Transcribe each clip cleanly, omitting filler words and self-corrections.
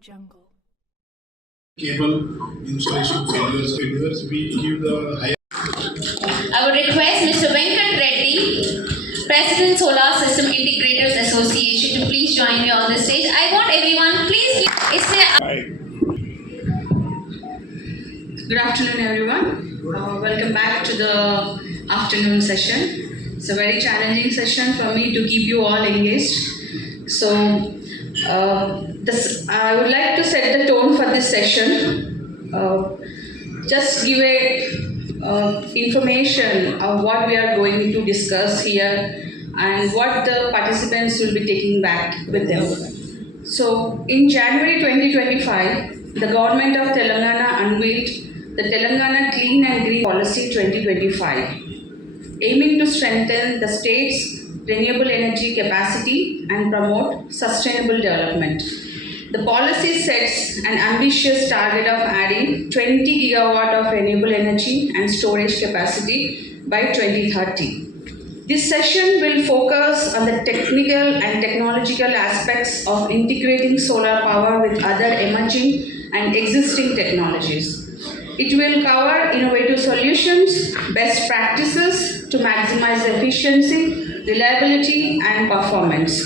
jungle. Cable installation failures, we give the higher. I would request Mr. Venkat Reddy, President Solar System Integrators Association, to please join me on the stage. I want everyone, please. Good afternoon, everyone. Welcome back to the afternoon session. It's a very challenging session for me to keep you all engaged. So, I would like to set the tone for this session. Just give information of what we are going to discuss here and what the participants will be taking back with them. So, in January 2025, the government of Telangana unveiled the Telangana Clean and Green Policy 2025, aiming to strengthen the state's renewable energy capacity and promote sustainable development. The policy sets an ambitious target of adding 20 gigawatt of renewable energy and storage capacity by 2030. This session will focus on the technical and technological aspects of integrating solar power with other emerging and existing technologies. It will cover innovative solutions, best practices to maximize efficiency, reliability, and performance.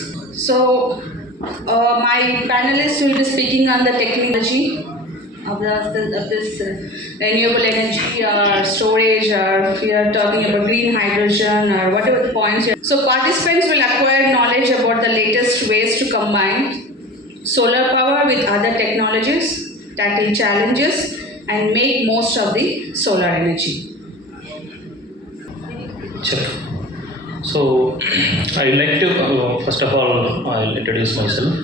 So, my panelists will be speaking on the technology of this renewable energy or storage, or if we are talking about green hydrogen or whatever the points. So participants will acquire knowledge about the latest ways to combine solar power with other technologies, tackle challenges, and make most of the solar energy. Sure. So, I'd like to, first of all, I'll introduce myself.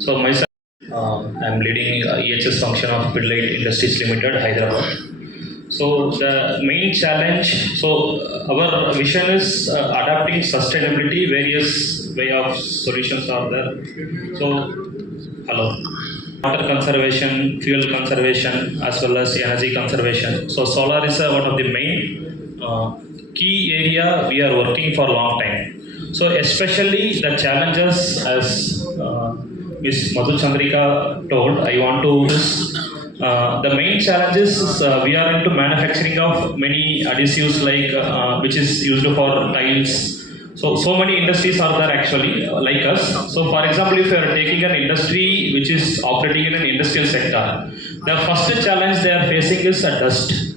So, myself, I'm leading EHS function of Pidlite Industries Limited, Hyderabad. So, the main challenge, so our vision is adapting sustainability, various way of solutions are there. So, hello. Water conservation, fuel conservation, as well as energy conservation. So, solar is one of the main key area we are working for a long time. So especially the challenges, as Ms. Madhu Chandrika told, I want to the main challenges is we are into manufacturing of many adhesives like which is used for tiles. So many industries are there actually like us. So for example, if you are taking an industry which is operating in an industrial sector, the first challenge they are facing is dust.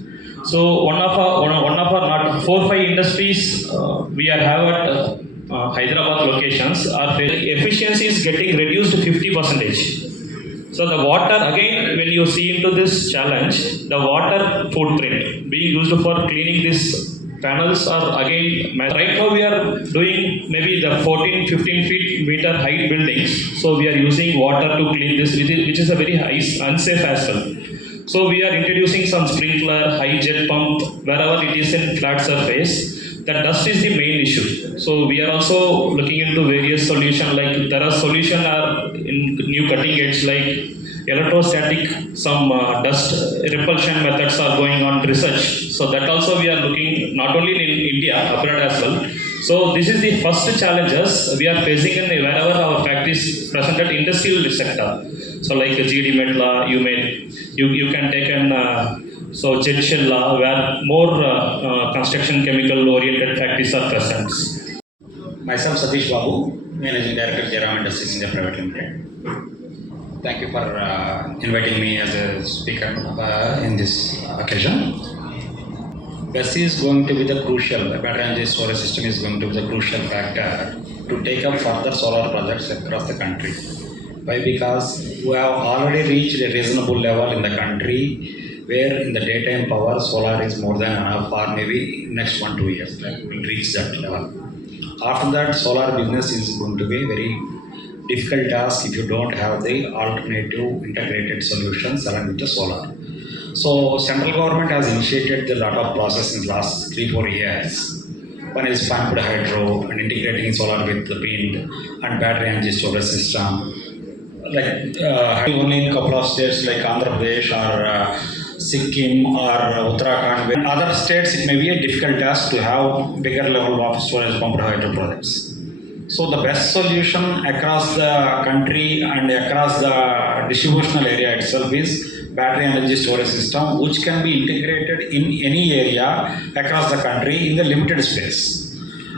So one of our not 4-5 industries we have at Hyderabad locations are efficiency is getting reduced to 50%. So the water again, when you see into this challenge, the water footprint being used for cleaning these panels are again right now we are doing maybe the 14-15 feet meter height buildings. So we are using water to clean this, which is a very unsafe as well. So we are introducing some sprinkler, high jet pump, wherever it is in flat surface. The dust is the main issue. So we are also looking into various solutions, like there are solutions are in new cutting edge like electrostatic, some dust repulsion methods are going on research. So that also we are looking not only in India, abroad as well. So this is the first challenges we are facing in wherever our factories present at industrial sector. So like GD Metla, you can take an so jet shell where more construction chemical oriented factories are present. Myself Satish Babu, Managing Director Jaram Industries India Private Limited. Thank you for inviting me as a speaker in this occasion. BESS is going to be the crucial, the battery energy storage system is going to be the crucial factor to take up further solar projects across the country. Why? Because we have already reached a reasonable level in the country where in the daytime power solar is more than enough for maybe next 1-2 years. We will reach that level. After that, solar business is going to be a very difficult task if you don't have the alternative integrated solutions along with the solar. So central government has initiated a lot of process in the last 3-4 years. One is pumped hydro and integrating solar with the wind and battery energy storage system. Like only in a couple of states like Andhra Pradesh or Sikkim or Uttarakhand. In other states, it may be a difficult task to have bigger level of storage pumped hydro projects. So the best solution across the country and across the distributional area itself is battery energy storage system, which can be integrated in any area across the country in the limited space.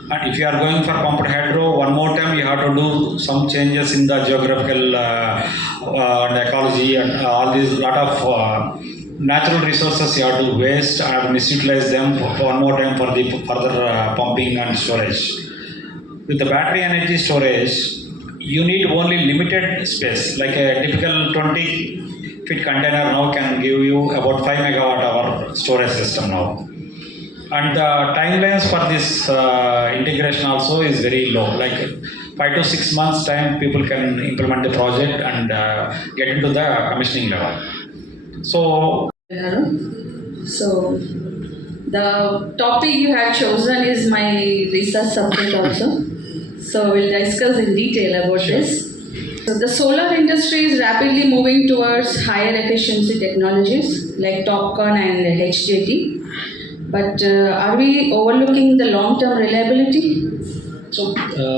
And if you are going for pumped hydro, one more time you have to do some changes in the geographical and ecology and all these lot of natural resources you have to waste and misutilize them for one more time for the further pumping and storage. With the battery energy storage, you need only limited space, like a typical 20-feet container now can give you about 5 megawatt hour storage system now. And the timelines for this integration also is very low, like 5 to 6 months time people can implement the project and get into the commissioning level. So The topic you had chosen is my research subject also. So we'll discuss in detail about this. So the solar industry is rapidly moving towards higher efficiency technologies like TOPCon and HJT. But are we overlooking the long-term reliability? So,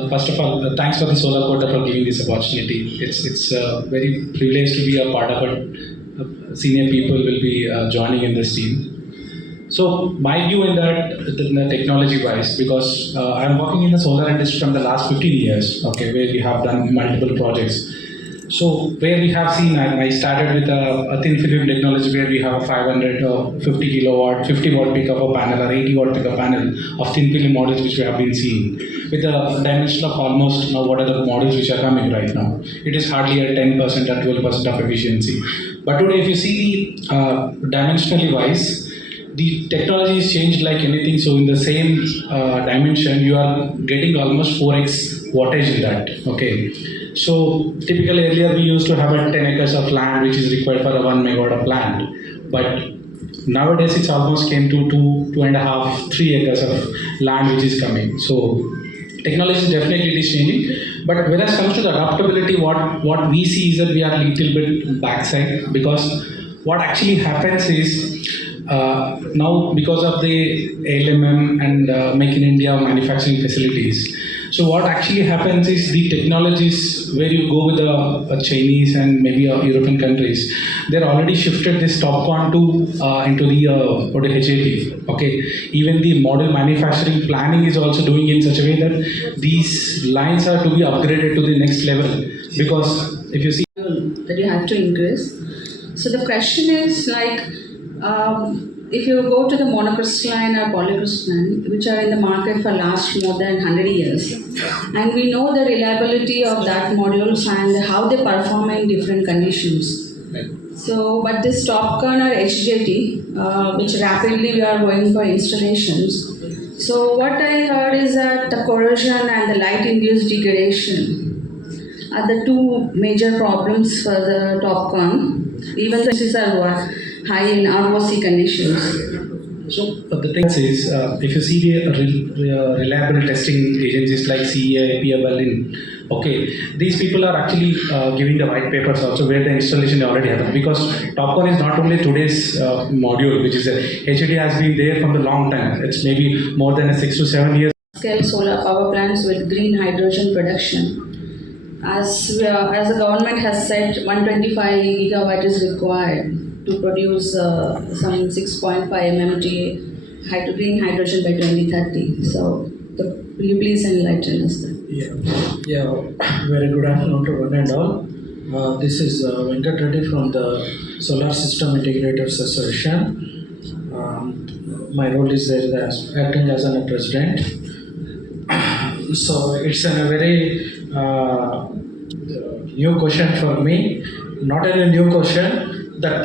first of all, thanks for the Solar Quota for giving this opportunity. It's very privileged to be a part of it. Senior people will be joining in this team. So, my view in that, the technology-wise, because I'm working in the solar industry from the last 15 years, okay, where we have done multiple projects. So where we have seen, I started with a thin film technology where we have a 500 or 50 kilowatt, 50 watt pickup a panel or 80 watt pickup panel of thin film models which we have been seeing. With a dimension of almost, now what are the models which are coming right now? It is hardly at 10% or 12% of efficiency. But today if you see the dimensionally wise, the technology is changed like anything. So in the same dimension, you are getting almost 4x wattage in that, okay? So typically earlier we used to have a 10 acres of land which is required for a 1 megawatt of plant, but nowadays it's almost came to 2.5, 3 acres of land which is coming. So technology is definitely it is changing, but when it comes to the adaptability, what we see is that we are a little bit backside, because what actually happens is now because of the ALMM and Make in India manufacturing facilities. So what actually happens is the technologies where you go with the Chinese and maybe European countries, they're already shifted this TOPCon to into the HAT. Okay, even the model manufacturing planning is also doing in such a way that these lines are to be upgraded to the next level, because if you see that you have to increase. So the question is like, if you go to the monocrystalline or polycrystalline, which are in the market for last more than 100 years, and we know the reliability of that modules and how they perform in different conditions. So, but this TOPCon or HJT, which rapidly we are going for installations. So what I heard is that the corrosion and the light-induced degradation are the two major problems for the TOPCon, even though these are high in ROC conditions. So the thing is, if you see the reliable testing agencies like CEA, IPA Berlin, okay, these people are actually giving the white papers also where the installation already happened, because TOPCon is not only today's module, which is HED has been there from the long time. It's maybe more than 6 to 7 years. Scale solar power plants with green hydrogen production. As the government has said, 125 gigawatt is required to produce some 6.5 MMT green hydrogen by 2030. So, will you please enlighten us then? Yeah. Very good afternoon to one and all. This is Venkat Reddy from the Solar System Integrators Association. My role is there as acting as a president. So it's a very new question for me. Not a new question. That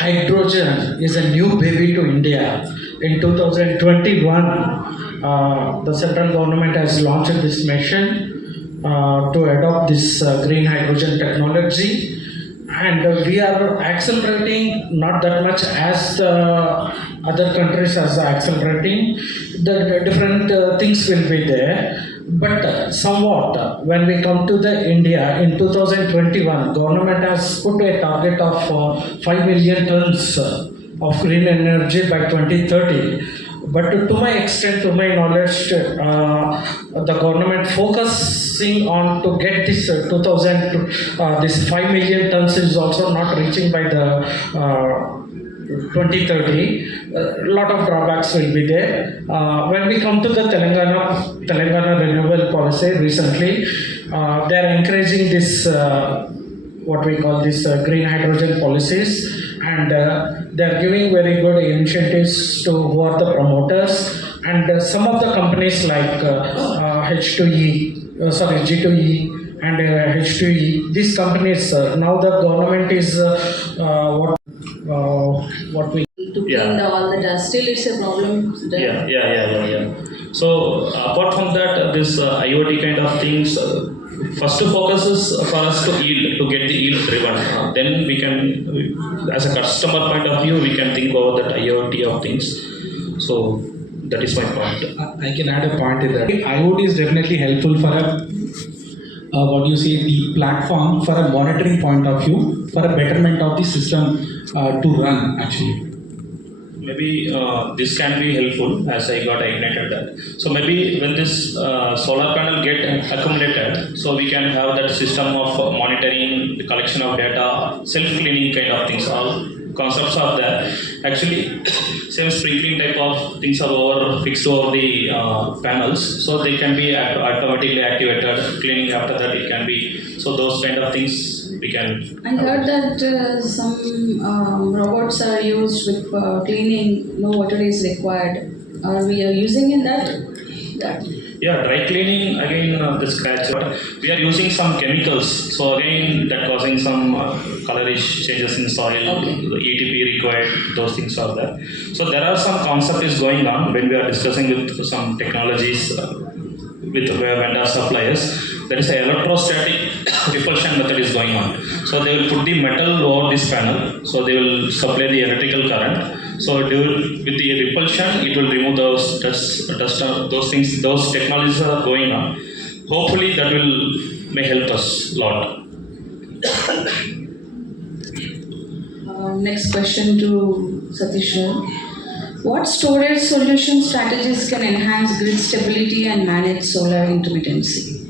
hydrogen is a new baby to India. In 2021, the central government has launched this mission to adopt this green hydrogen technology, and we are accelerating not that much as the other countries are accelerating. The different things will be there. But somewhat, when we come to the India in 2021, government has put a target of 5 million tons of green energy by 2030. But to my extent, to my knowledge, the government focusing on to get this this 5 million tons is also not reaching by the 2030. A lot of drawbacks will be there. When we come to the Telangana renewable policy recently, they are encouraging this what we call this green hydrogen policies, and they are giving very good incentives to who are the promoters, and some of the companies like G2E and H2E, these companies, now the government is what we To clean all the dust. Still, it's a problem. Yeah. So apart from that, this IoT kind of things, first focus is for us to yield, to get the yield driven. Then we can, as a customer point of view, we can think over that IoT of things. So that is my point. I can add a point in that. IoT is definitely helpful for what you say, the platform for a monitoring point of view, for a betterment of the system to run actually. Maybe this can be helpful as I got ignited that. So maybe when this solar panel get accumulated, so we can have that system of monitoring, the collection of data, self-cleaning kind of things, all concepts of that. Actually, same sprinkling type of things are over fixed over the panels, so they can be automatically activated. Cleaning after that it can be. So those kind of things we can. I heard that some robots are used with cleaning. No water is required. Are we using in that? Yeah, dry cleaning again the scratch. But we are using some chemicals, so again that causing some colorish changes in soil. Okay. The ETP required, those things are there. So there are some concept is going on when we are discussing with some technologies with vendor suppliers. There is an electrostatic repulsion method is going on. So they will put the metal over this panel. So they will supply the electrical current. So with the repulsion, it will remove those dust, those things, those technologies are going on. Hopefully that may help us a lot. Next question to Satish. What storage solution strategies can enhance grid stability and manage solar intermittency?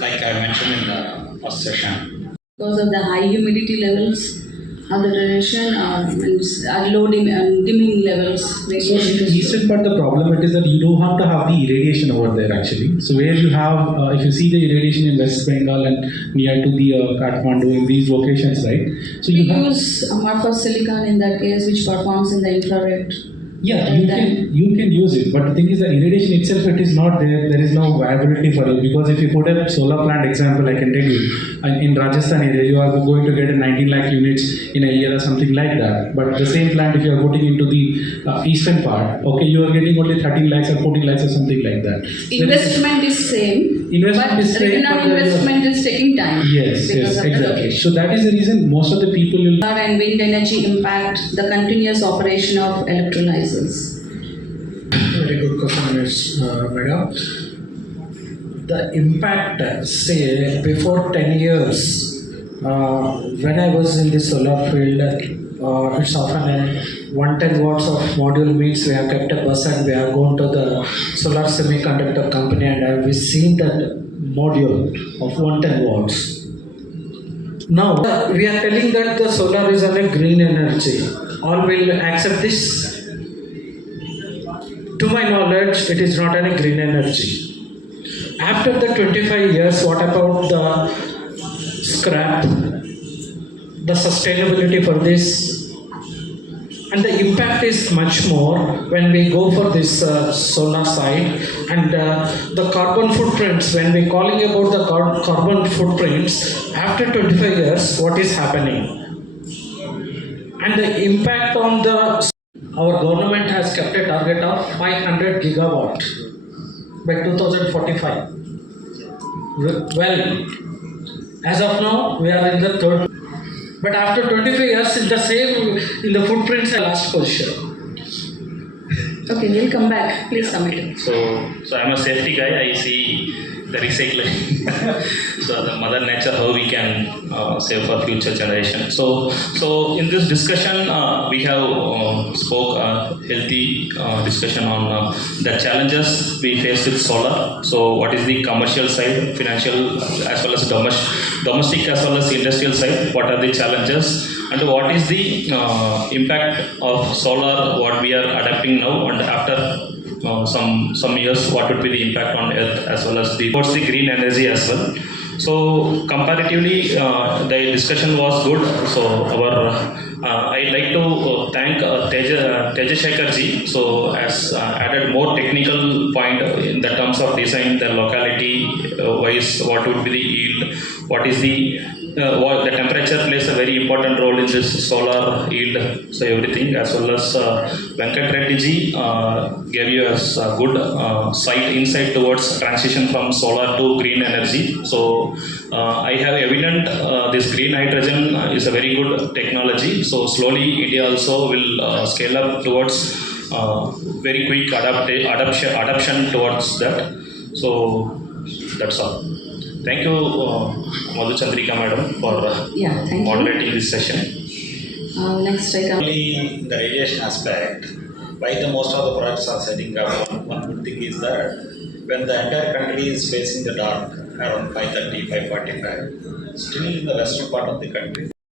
Like I mentioned in the first session, Because of the high humidity levels, other duration, low dimming levels. So in the eastern part, the problem it is that you don't have to have the irradiation over there actually. So where you have, if you see the irradiation in West Bengal and near to the Kathmandu in these locations, right? So We you have, use amorphous silicon in that case, which performs in the infrared. yeah, you can use it, but the thing is the irradiation itself, it is not there. There is no viability for you, because if you put a solar plant example, I can tell you, in Rajasthan area, you are going to get a 19 lakh units in a year or something like that. But the same plant, if you are putting into the eastern part, okay, you are getting only 13 lakhs or 14 lakhs or something like that. Investment is same, Investment but is same, return on but investment is taking time. Yes, because of the exactly. location. So that is the reason most of the people will. Solar and wind energy impact the continuous operation of electrolyzers. Very good question, Ms. Madam. The impact, say, before 10 years, when I was in the solar field, it's often a 110 watts of module means we have kept a bus and we have gone to the solar semiconductor company and I have seen that module of 110 watts. Now, we are telling that the solar is on a green energy. All will accept this. To my knowledge, it is not a green energy. After the 25 years, what about the scrap, the sustainability for this? And the impact is much more when we go for this solar side, and the carbon footprints, when we calling about the carbon footprints, after 25 years, what is happening? And the impact on the, our government has kept a target of 500 gigawatt by 2045. Well, as of now, we are in the third. But after 25 years, in the same, in the footprints, last position. Okay, we'll come back. Please submit it. So I'm a safety guy. I see the recycling. So the mother nature, how we can save for future generation. So in this discussion, we have spoke healthy discussion on the challenges we face with solar. So what is the commercial side, financial as well as domestic as well as industrial side? What are the challenges? And what is the impact of solar, what we are adapting now, and after some years, what would be the impact on earth, as well as the towards the green energy as well. So comparatively, the discussion was good. So our I'd like to thank Teja ji. So as added more technical point in the terms of design, the locality wise, what would be the yield, what is the what the temperature plays a very important role in this solar yield. So everything, as well as Venkat Reddy ji gave you a good insight towards transition from solar to green energy. So I have evident this green hydrogen is a very good technology. So slowly India also will scale up towards very quick adoption towards that. So that's all. Thank you, Madhu Chandrika madam, for Yeah, thank you. moderating this session. Next item. Only the radiation aspect, why the most of the products are setting up, one good thing is that when the entire country is facing the dark around 5:30, 5:45, still in the western part of the country,